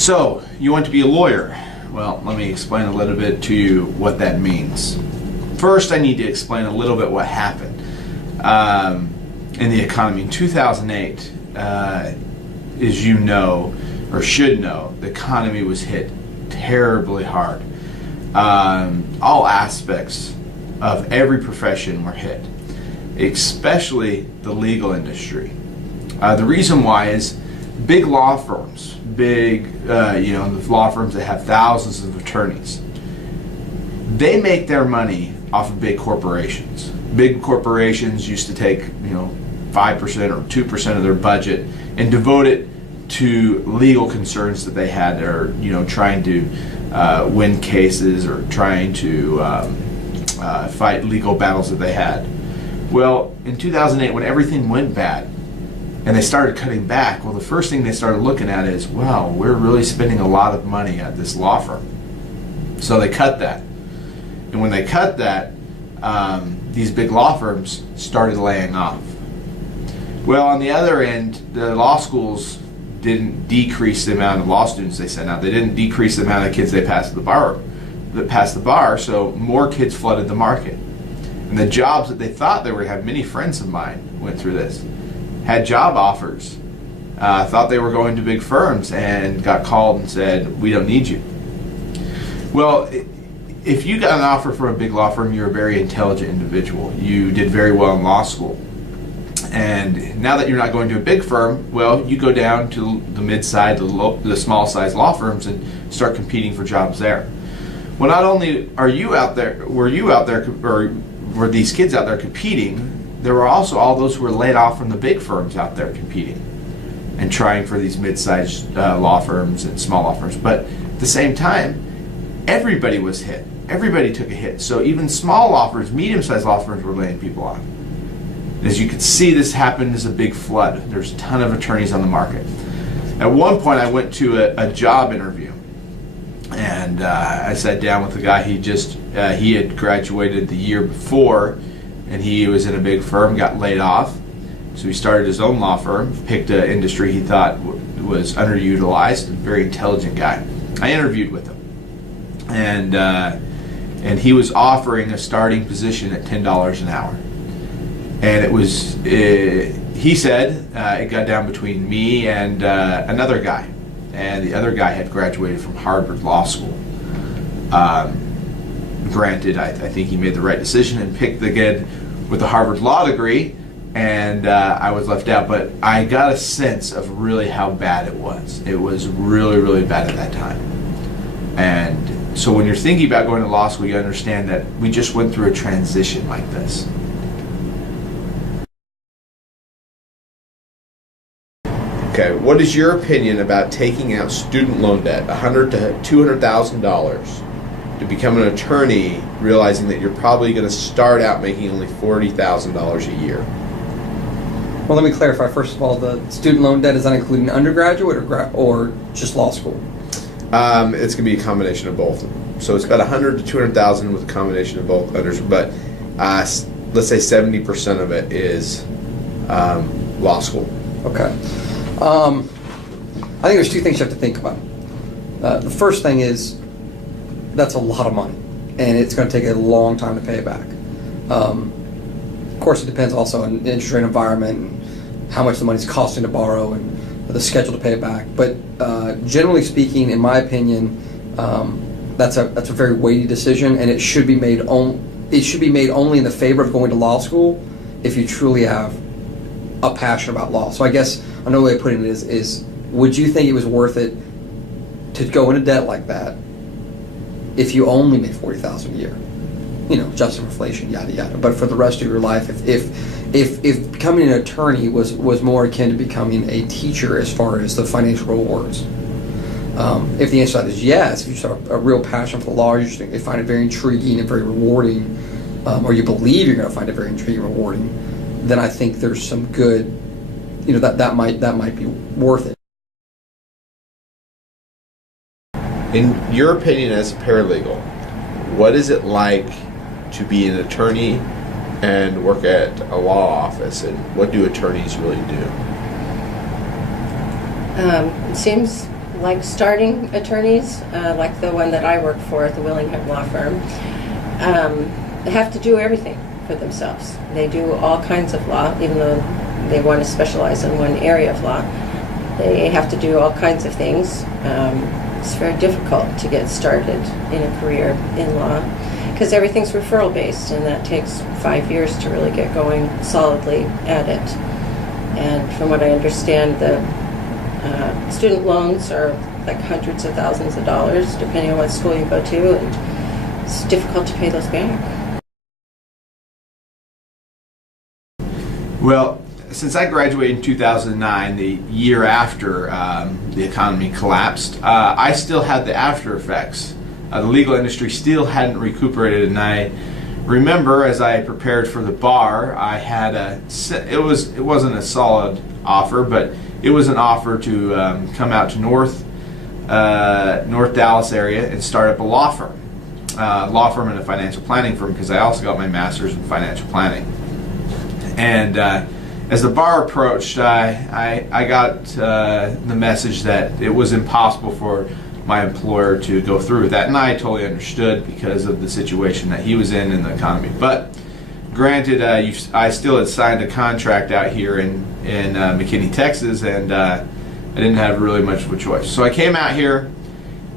So, you want to be a lawyer? Well, let me explain a little bit to you what that means. First, I need to explain a little bit what happened in the economy. In 2008, as you know, or should know, the economy was hit terribly hard. All aspects of every profession were hit, especially the legal industry. The reason why is big law firms, the law firms that have thousands of attorneys, they make their money off of big corporations. Big corporations used to take 5% or 2% of their budget and devote it to legal concerns that they had, or trying to win cases or trying to fight legal battles that they had. Well, in 2008, when everything went bad and they started cutting back, well, the first thing they started looking at is, well, we're really spending a lot of money at this law firm. So they cut that. And when they cut that, these big law firms started laying off. Well, on the other end, the law schools didn't decrease the amount of law students they sent out. They didn't decrease the amount of kids they passed the bar, so more kids flooded the market. And the jobs that they thought they were going to have, many friends of mine went through this, had job offers, thought they were going to big firms, and got called and said, we don't need you. Well, if you got an offer from a big law firm, you're a very intelligent individual. You did very well in law school. And now that you're not going to a big firm, well, you go down to the mid-size, the small-size law firms and start competing for jobs there. Well, not only were these kids out there competing, there were also all those who were laid off from the big firms out there competing and trying for these mid-sized law firms and small law firms. But at the same time, everybody was hit. Everybody took a hit. So even small law firms, medium-sized law firms were laying people off. As you can see, this happened as a big flood. There's a ton of attorneys on the market. At one point, I went to a job interview, and I sat down with a guy. He had graduated the year before, and he was in a big firm, got laid off. So he started his own law firm, picked an industry he thought was underutilized. A very intelligent guy. I interviewed with him, and he was offering a starting position at $10 an hour. And it was, he said, it got down between me and another guy. And the other guy had graduated from Harvard Law School. Granted, I think he made the right decision and picked the kid with a Harvard Law degree, and I was left out. But I got a sense of really how bad it was. It was really, really bad at that time. And so when you're thinking about going to law school, you understand that we just went through a transition like this. Okay, what is your opinion about taking out student loan debt, $100,000 to $200,000, to become an attorney, realizing that you're probably going to start out making only $40,000 a year? Well, let me clarify. First of all, the student loan debt, is that including undergraduate or just law school? It's going to be a combination of both. So it's about $100,000 to $200,000 with a combination of both. But let's say 70% of it is law school. Okay. I think there's two things you have to think about. The first thing is that's a lot of money, and it's going to take a long time to pay it back. Of course, it depends also on the interest rate environment and how much the money's costing to borrow and the schedule to pay it back. But generally speaking, in my opinion, that's a very weighty decision, and it should be made only in the favor of going to law school if you truly have a passion about law. So I guess another way of putting it is would you think it was worth it to go into debt like that if you only made $40,000 a year? Just for inflation, yada yada. But for the rest of your life, if becoming an attorney was more akin to becoming a teacher as far as the financial rewards, if the answer to that is yes, if you just have a real passion for the law, you find it very intriguing and very rewarding, or you believe you're going to find it very intriguing and rewarding, then I think there's some good, that might be worth it. In your opinion as a paralegal, what is it like to be an attorney and work at a law office, and what do attorneys really do? It seems like starting attorneys, like the one that I work for at the Willingham Law Firm, have to do everything for themselves. They do all kinds of law, even though they want to specialize in one area of law. They have to do all kinds of things. It's very difficult to get started in a career in law because everything's referral based, and that takes 5 years to really get going solidly at it. And from what I understand, the student loans are like hundreds of thousands of dollars depending on what school you go to, and it's difficult to pay those back. Well, since I graduated in 2009, the year after the economy collapsed, I still had the after effects. The legal industry still hadn't recuperated, and I remember as I prepared for the bar, I had it wasn't a solid offer, but it was an offer to come out to North Dallas area and start up a law firm and a financial planning firm, because I also got my master's in financial planning. And as the bar approached, I got the message that it was impossible for my employer to go through with that, and I totally understood because of the situation that he was in the economy. But granted, I still had signed a contract out here in McKinney, Texas, and I didn't have really much of a choice. So I came out here,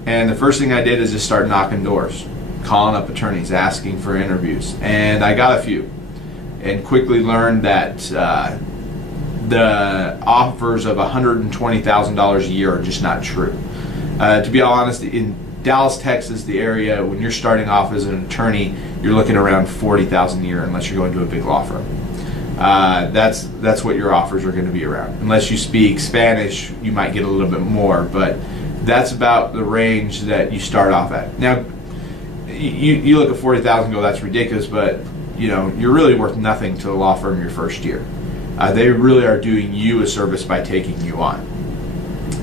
and the first thing I did is just start knocking doors, calling up attorneys, asking for interviews, and I got a few, and quickly learned that the offers of $120,000 a year are just not true. To be honest, in Dallas, Texas, the area, when you're starting off as an attorney, you're looking around $40,000 a year, unless you're going to a big law firm. That's what your offers are going to be around. Unless you speak Spanish, you might get a little bit more, but that's about the range that you start off at. Now, you look at $40,000 and go, that's ridiculous, but you're really worth nothing to the law firm your first year. They really are doing you a service by taking you on.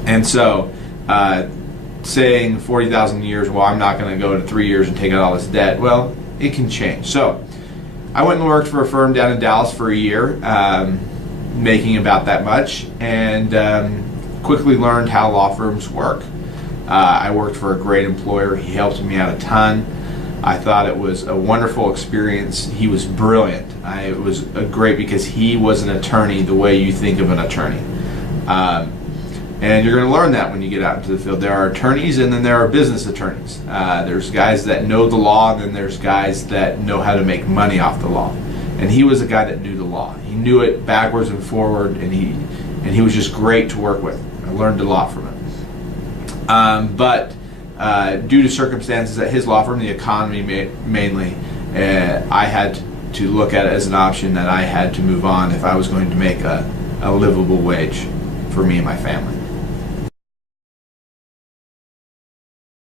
And so, saying 40,000 years, well, I'm not going to go to 3 years and take out all this debt. Well, it can change. So I went and worked for a firm down in Dallas for a year, making about that much, and quickly learned how law firms work. I worked for a great employer. He helped me out a ton. I thought it was a wonderful experience. He was brilliant. It was great because he was an attorney the way you think of an attorney. And you're going to learn that when you get out into the field. There are attorneys, and then there are business attorneys. There's guys that know the law, and then there's guys that know how to make money off the law. And he was a guy that knew the law. He knew it backwards and forward, and he was just great to work with. I learned a lot from him. But due to circumstances at his law firm, the economy mainly, I had to look at it as an option that I had to move on if I was going to make a livable wage for me and my family.